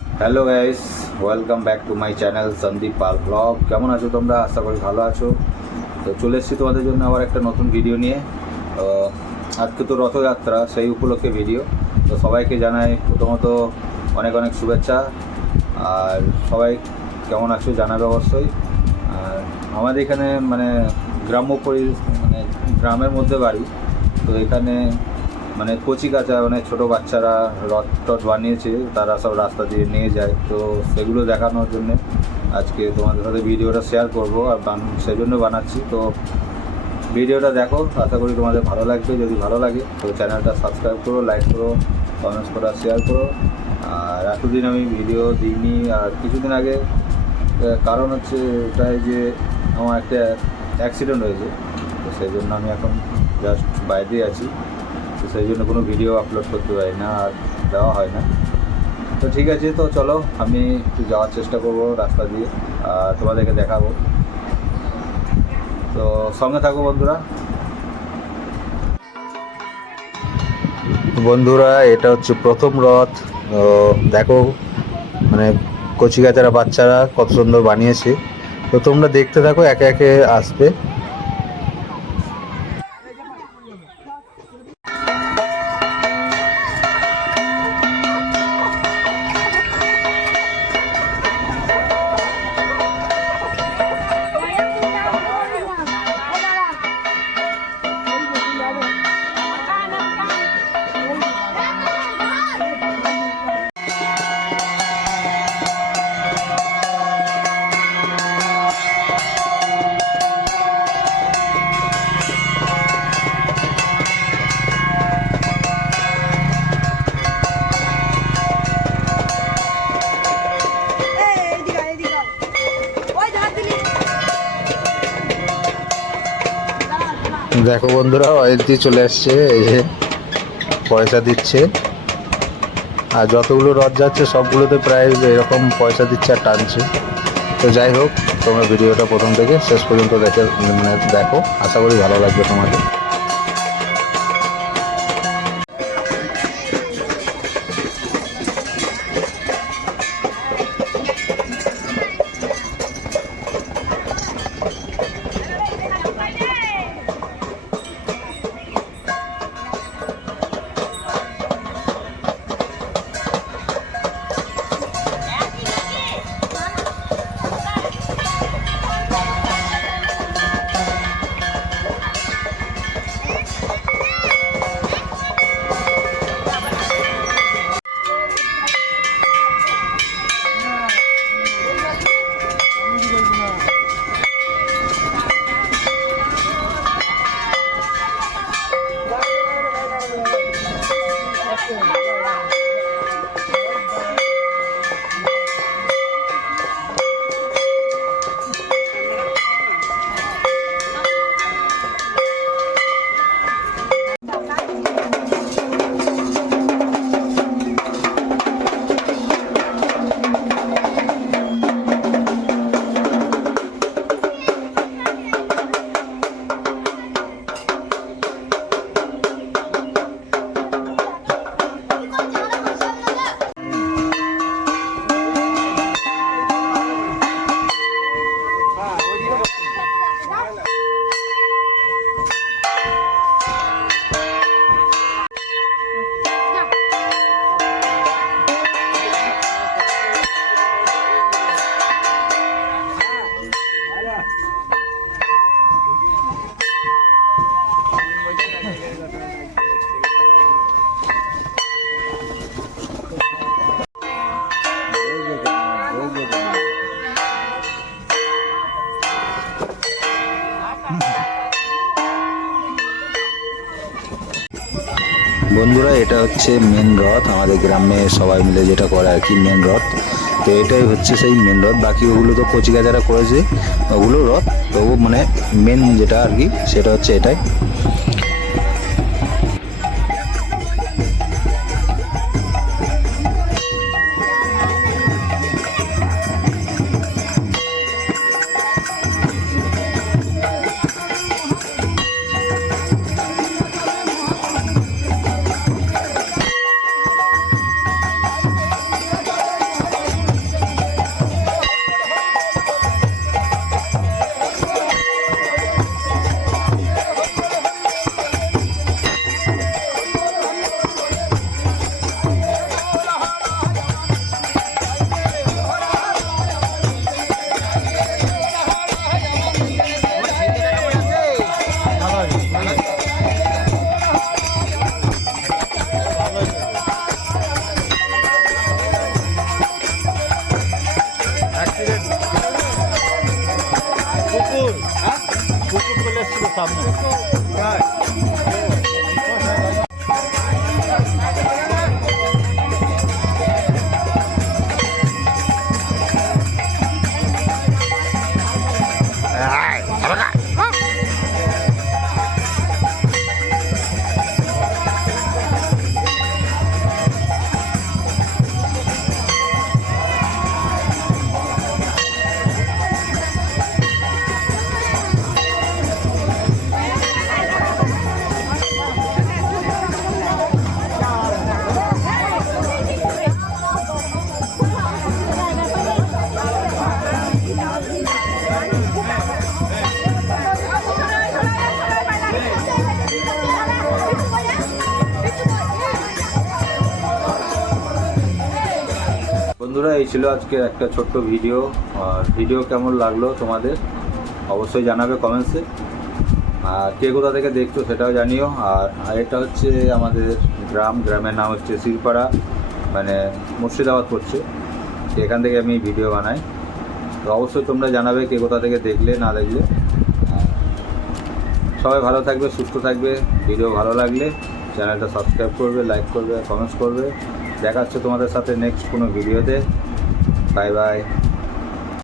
Hello guys welcome back to my channel Sandip Pal blog কেমন আছো তোমরা? আশা করি ভালো আছো। তো চলে এসেছি তোমাদের জন্য আবার একটা নতুন ভিডিও নিয়ে। তো আজকে তো রথযাত্রা, সেই উপলক্ষে ভিডিও তো সবাইকে জানাই প্রথমত অনেক অনেক শুভেচ্ছা। আর সবাই কেমন আছো জানাবে অবশ্যই। আর আমাদের এখানে মানে গ্রাম্য পরি মানে গ্রামের মধ্যে বাড়ি। তো এখানে মানে কচি কাঁচা মানে ছোটো বাচ্চারা রথ টথ বানিয়েছে, তারা সব রাস্তা দিয়ে নিয়ে যায়। তো সেগুলো দেখানোর জন্য আজকে তোমাদের সাথে ভিডিওটা শেয়ার করব আর বান- সেই জন্য বানাচ্ছি। তো ভিডিওটা দেখো, আশা করি তোমাদের ভালো লাগবে। যদি ভালো লাগে, তো চ্যানেলটা সাবস্ক্রাইব করো লাইক করো কমেন্টস করো শেয়ার করো। আর এতদিন আমি ভিডিও দিইনি, আর কিছুদিন আগে কারণ হচ্ছে এটাই যে আমার একটা অ্যাক্সিডেন্ট হয়েছে। তো সেই জন্য আমি এখন জাস্ট বাইরে আছি। তো সেই জন্য কোনো ভিডিও আপলোড করতে পারি না আর দেওয়া হয় না। তো ঠিক আছে, তো চলো আমি একটু যাওয়ার চেষ্টা করব রাস্তা দিয়ে, আর তোমাদেরকে দেখাবো। তো সঙ্গে থাকো বন্ধুরা। বন্ধুরা, এটা হচ্ছে প্রথম রথ। দেখো মানে কচিকাচারা বাচ্চারা কত সুন্দর বানিয়েছে। তো তোমরা দেখতে থাকো, একে একে আসবে। দেখো বন্ধুরা অয়েলটি চলে আসছে এই যে পয়সা দিচ্ছে। আর যতগুলো রথ যাচ্ছে, সবগুলোতে প্রায় এরকম পয়সা দিচ্ছে আর টানছে। তো যাই হোক, তোমরা ভিডিওটা প্রথম থেকে শেষ পর্যন্ত দেখে মানে দেখো। আশা করি ভালো লাগবে তোমাদের। বন্ধুরা, এটা হচ্ছে মেন রথ। আমাদের গ্রামে সবাই মিলে যেটা করে আর কি মেন রথ। তো এটাই হচ্ছে সেই মেন রথ। বাকি ওগুলো তো কচিকা যারা করেছে, ওগুলো রথ। তবু মানে মেন যেটা আর কি, সেটা হচ্ছে এটাই। 大部 বন্ধুরা, এই ছিল আজকে একটা ছোট্ট ভিডিও। আর ভিডিও কেমন লাগল তোমাদের? অবশ্যই জানাবে কমেন্টসে। আর কে কোথা থেকে দেখছ সেটাও জানিও। আর এটা হচ্ছে আমাদের গ্রাম, গ্রামের নাম হচ্ছে শিরপাড়া মানে মুর্শিদাবাদ পড়ছে। এখান থেকে আমি ভিডিও বানাই। তো অবশ্যই তোমরা জানাবে কে কোথা থেকে দেখলে, না দেখলে। সবাই ভালো থাকবে, সুস্থ থাকবে। ভিডিও ভালো লাগলে চ্যানেলটা সাবস্ক্রাইব করবে লাইক করবে কমেন্টস করবে। দেখাচ্ছে তোমাদের সাথে নেক্সট কোনো ভিডিওতে। Bye bye